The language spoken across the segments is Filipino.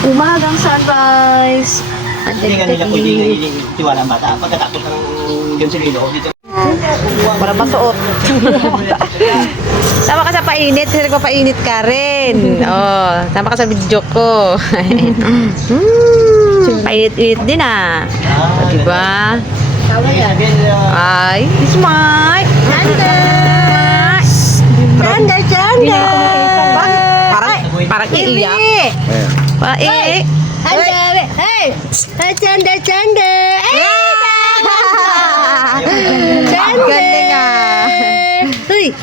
Umagang sunrise. At Hindi ka nila pwede tiwala ang bata. Pagkatapos ng yun si Lilo, dito. Para masuot. Sama ka sa painit, kasi nagpapainit ka rin. Oh, sama ka sa video ko. Painit-init din ah. Diba? Ay, smile. Chanda! Parang iiyak. Parang iiyak. Chanda! Hey! Chanda! Ang galing ah. Uy!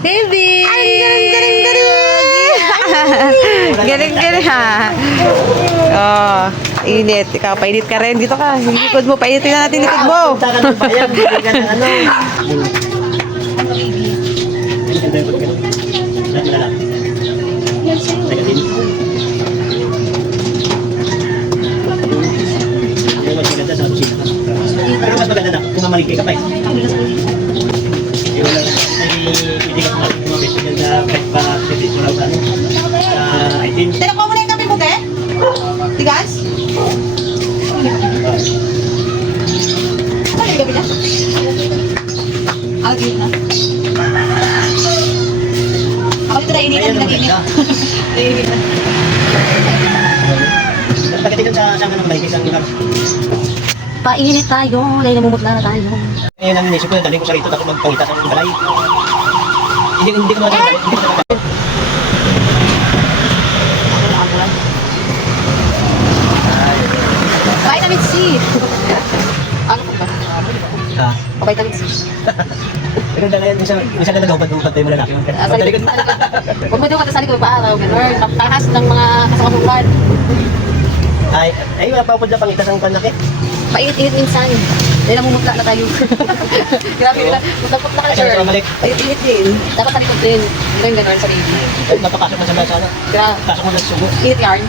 Baby! Galing ha. Oh, init. Ikaw, painit ka rin. Dito ka. Yung likod mo. Painitin na natin likod mo. Punta ka ng bayan, bibili ka ng ano. Pero mas maganda na kung mamaliki ka pa eh. Hindi wala na. Hindi ka kumapit sa kahit pa service mo lang sa ano. Sa item. Tira ko muna yung kape mo, te? Tigas? Ano yung gabi na? Agad na. Ako dito na initan ng init. Init na. Pagkatigan sa saan ka ng mamaliki sa lugar. Painit tayo, dahil namumutla na tayo. Ngayon ang inisip ko, dali ko sa rito tapos magpangita sa balay. Hindi ko naman. Vitamin C! Ano po ba? Ah. Vitamin C. Pero dahil minsan na nagawad ng pantay mo lalaki. Sa likod. Huwag mo daw ka sa likod pa araw, gano'n. Tahas ng mga kasakabukan. Ay, wala pa po dyan pangitas ang panlaki. Painit-init minsan. Dahil namumutla na tayo. Grabe na. Matapot na ka, sir. Painit-init din. Dapat sa likod din. Gano'n gano'n sa baby. Napapasok mo sa mesa na. Grabe. Pasok mo na sa sugo. Init yarn.